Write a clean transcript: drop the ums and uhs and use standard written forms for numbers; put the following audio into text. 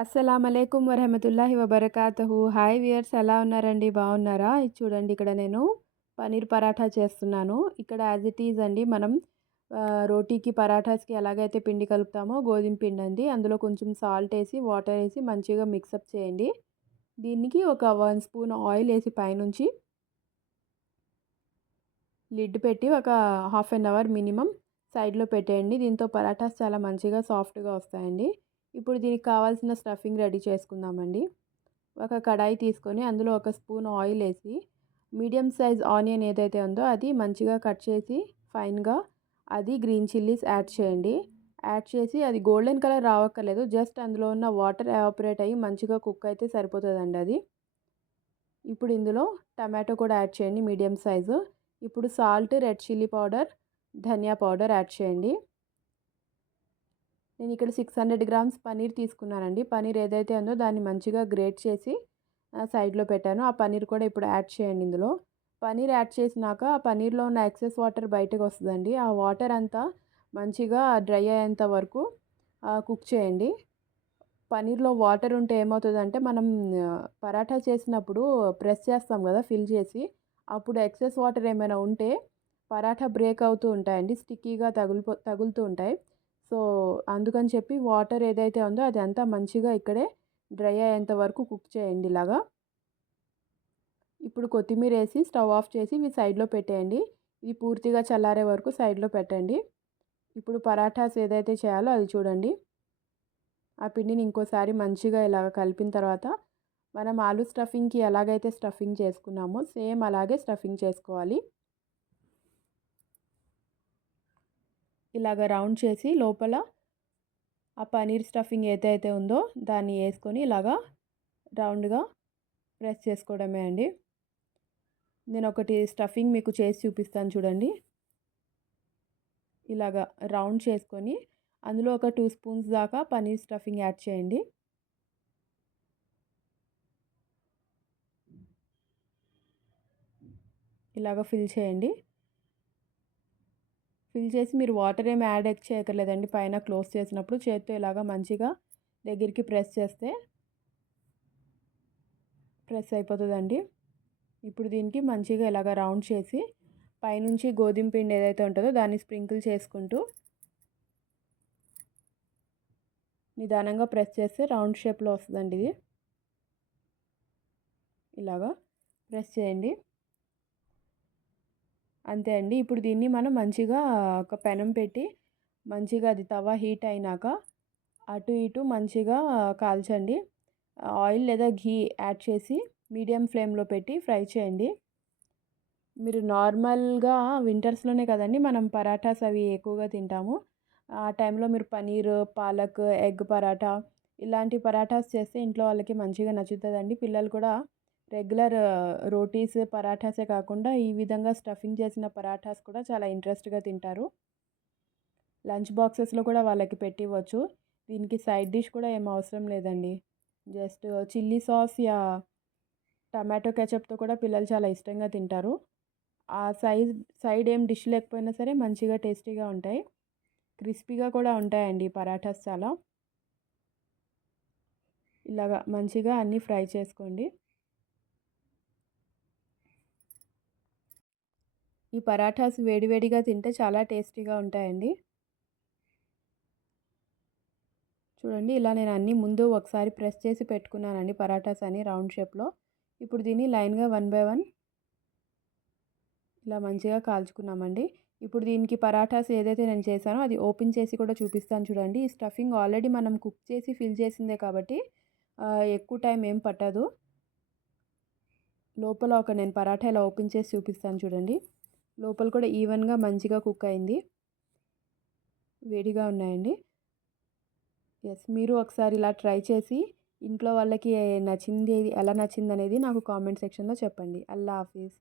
అస్సలామలైకుం వరహమతుల్లాహి వబరకాతుహు. Hi viewers, ఎలా ఉన్నారండి? బాగున్నారా? ఇది చూడండి, ఇక్కడ నేను పన్నీర్ పరాఠా చేస్తున్నాను. ఇక్కడ యాజ్ ఇట్ ఈజ్ అండి, మనం రోటీకి పరాఠాస్కి ఎలాగైతే పిండి కలుపుతామో గోధుమ పిండి అండి. అందులో కొంచెం సాల్ట్ వేసి వాటర్ వేసి మంచిగా మిక్సప్ చేయండి. దీనికి ఒక 1 స్పూన్ ఆయిల్ వేసి పైనుంచి లిడ్ పెట్టి ఒక హాఫ్ అన్ అవర్ మినిమం సైడ్లో పెట్టేయండి. దీంతో పరాఠాస్ చాలా మంచిగా సాఫ్ట్గా వస్తాయండి. ఇప్పుడు దీనికి కావాల్సిన స్టఫింగ్ రెడీ చేసుకుందామండి. ఒక కడాయి తీసుకొని అందులో ఒక స్పూన్ ఆయిల్ వేసి మీడియం సైజ్ ఆనియన్ ఏదైతే ఉందో అది మంచిగా కట్ చేసి ఫైన్గా అది గ్రీన్ చిల్లీస్ యాడ్ చేయండి. యాడ్ చేసి అది గోల్డెన్ కలర్ రావక్కర్లేదు, జస్ట్ అందులో ఉన్న వాటర్ ఎవాపరేట్ అయ్యి మంచిగా కుక్ అయితే సరిపోతుందండి అది. ఇప్పుడు ఇందులో టమాటో కూడా యాడ్ చేయండి, మీడియం సైజు. ఇప్పుడు సాల్ట్, రెడ్ చిల్లీ పౌడర్, ధనియా పౌడర్ యాడ్ చేయండి. నేను ఇక్కడ 600 గ్రామ్స్ పన్నీర్ తీసుకున్నానండి. పన్నీర్ ఏదైతే ఉందో దాన్ని మంచిగా గ్రేట్ చేసి సైడ్లో పెట్టాను. ఆ పన్నీర్ కూడా ఇప్పుడు యాడ్ చేయండి ఇందులో. పన్నీర్ యాడ్ చేసినాక ఆ పన్నీర్లో ఉన్న ఎక్సెస్ వాటర్ బయటకు వస్తుందండి. ఆ వాటర్ అంతా మంచిగా డ్రై అయ్యేంత వరకు కుక్ చేయండి. పన్నీర్లో వాటర్ ఉంటే ఏమవుతుందంటే మనం పరాఠా చేసినప్పుడు ప్రెస్ చేస్తాం కదా ఫిల్ చేసి, అప్పుడు ఎక్సెస్ వాటర్ ఏమైనా ఉంటే పరాఠా బ్రేక్ అవుతూ ఉంటాయండి, స్టిక్కీగా తగులుతూ ఉంటాయి. సో అందుకని చెప్పి వాటర్ ఏదైతే ఉందో అది అంతా మంచిగా ఇక్కడే డ్రై అయ్యేంత వరకు కుక్ చేయండి ఇలాగా. ఇప్పుడు కొత్తిమీర వేసి స్టవ్ ఆఫ్ చేసి ఇవి సైడ్లో పెట్టేయండి. ఇది పూర్తిగా చల్లారే వరకు సైడ్లో పెట్టండి. ఇప్పుడు పరాఠాస్ ఏదైతే చేయాలో అది చూడండి. ఆ పిండిని ఇంకోసారి మంచిగా ఇలాగ కలిపిన తర్వాత మనం ఆలూ స్టఫింగ్కి ఎలాగైతే స్టఫింగ్ చేసుకున్నామో సేమ్ అలాగే స్టఫింగ్ చేసుకోవాలి. ఇలాగ రౌండ్ చేసి లోపల ఆ పన్నీర్ స్టఫింగ్ ఏదైతే ఉందో దాన్ని వేసుకొని ఇలాగా రౌండ్గా ప్రెస్ చేసుకోవడమే అండి. నేను ఒకటి స్టఫింగ్ మీకు చేసి చూపిస్తాను చూడండి. ఇలాగా రౌండ్ చేసుకొని అందులో ఒక 2 స్పూన్స్ దాకా పన్నీర్ స్టఫింగ్ యాడ్ చేయండి. ఇలాగ ఫిల్ చేయండి. ఫిల్ చేసి మీరు వాటర్ ఏమి యాడ్ చేయక్కర్లేదండి. పైన క్లోజ్ చేసినప్పుడు చేత్తో ఇలాగ మంచిగా దగ్గరికి ప్రెస్ చేస్తే ప్రెస్ అయిపోతుందండి. ఇప్పుడు దీనికి మంచిగా ఇలాగ రౌండ్ చేసి పైనుంచి గోధుమ పిండి ఏదైతే ఉంటుందో దాన్ని స్ప్రింకిల్ చేసుకుంటూ నిదానంగా ప్రెస్ చేస్తే రౌండ్ షేప్లో వస్తుందండి. ఇది ఇలాగా ప్రెస్ చేయండి. అంతే అండి. ఇప్పుడు దీన్ని మనం మంచిగా ఒక పెనం పెట్టి మంచిగా అది తవా హీట్ అయినాక అటు ఇటు మంచిగా కాల్చండి. ఆయిల్ లేదా ఘీ యాడ్ చేసి మీడియం ఫ్లేమ్లో పెట్టి ఫ్రై చేయండి. మీరు నార్మల్గా వింటర్స్లోనే కదండి మనం పరాఠాస్ అవి ఎక్కువగా తింటాము. ఆ టైంలో మీరు పనీర్, పాలక్, ఎగ్ పరాఠా ఇలాంటి పరాఠాస్ చేస్తే ఇంట్లో వాళ్ళకి మంచిగా నచ్చుతుందండి. పిల్లలు కూడా రెగ్యులర్ రోటీస్, పరాఠాసే కాకుండా ఈ విధంగా స్టఫింగ్ చేసిన పరాఠాస్ కూడా చాలా ఇంట్రెస్ట్గా తింటారు. లంచ్ బాక్సెస్లో కూడా వాళ్ళకి పెట్టివ్వచ్చు. దీనికి సైడ్ డిష్ కూడా ఏం అవసరం లేదండి. జస్ట్ చిల్లీ సాస్ యా టమాటో కెచప్తో కూడా పిల్లలు చాలా ఇష్టంగా తింటారు. ఆ సైడ్ ఏం డిష్ లేకపోయినా సరే మంచిగా టేస్టీగా ఉంటాయి. క్రిస్పీగా కూడా ఉంటాయండి పరాఠాస్ చాలా. ఇలాగా మంచిగా అన్నీ ఫ్రై చేసుకోండి. ఈ పరాఠాస్ వేడివేడిగా తింటే చాలా టేస్టీగా ఉంటాయండి. చూడండి, ఇలా నేను అన్నీ ముందు ఒకసారి ప్రెస్ చేసి పెట్టుకున్నానండి పరాఠాస్ అని రౌండ్ షేప్లో. ఇప్పుడు దీన్ని లైన్గా 1 బై 1 ఇలా మంచిగా కాల్చుకున్నామండి. ఇప్పుడు దీనికి పరాఠాస్ ఏదైతే నేను చేశానో అది ఓపెన్ చేసి కూడా చూపిస్తాను చూడండి. ఈ స్టఫింగ్ ఆల్రెడీ మనం కుక్ చేసి ఫిల్ చేసిందే కాబట్టి ఎక్కువ టైం ఏం పట్టదు. లోపల నేను పరాఠా ఇలా ఓపెన్ చేసి చూపిస్తాను చూడండి. లోపల కూడా ఈవెన్గా మంచిగా కుక్ అయింది. వేడిగా ఉన్నాయండి. ఎస్, మీరు ఒకసారి ఇలా ట్రై చేసి ఇంట్లో వాళ్ళకి నచ్చింది ఎలా నచ్చింది అనేది నాకు కామెంట్ సెక్షన్లో చెప్పండి. అల్లా హాఫీజ్.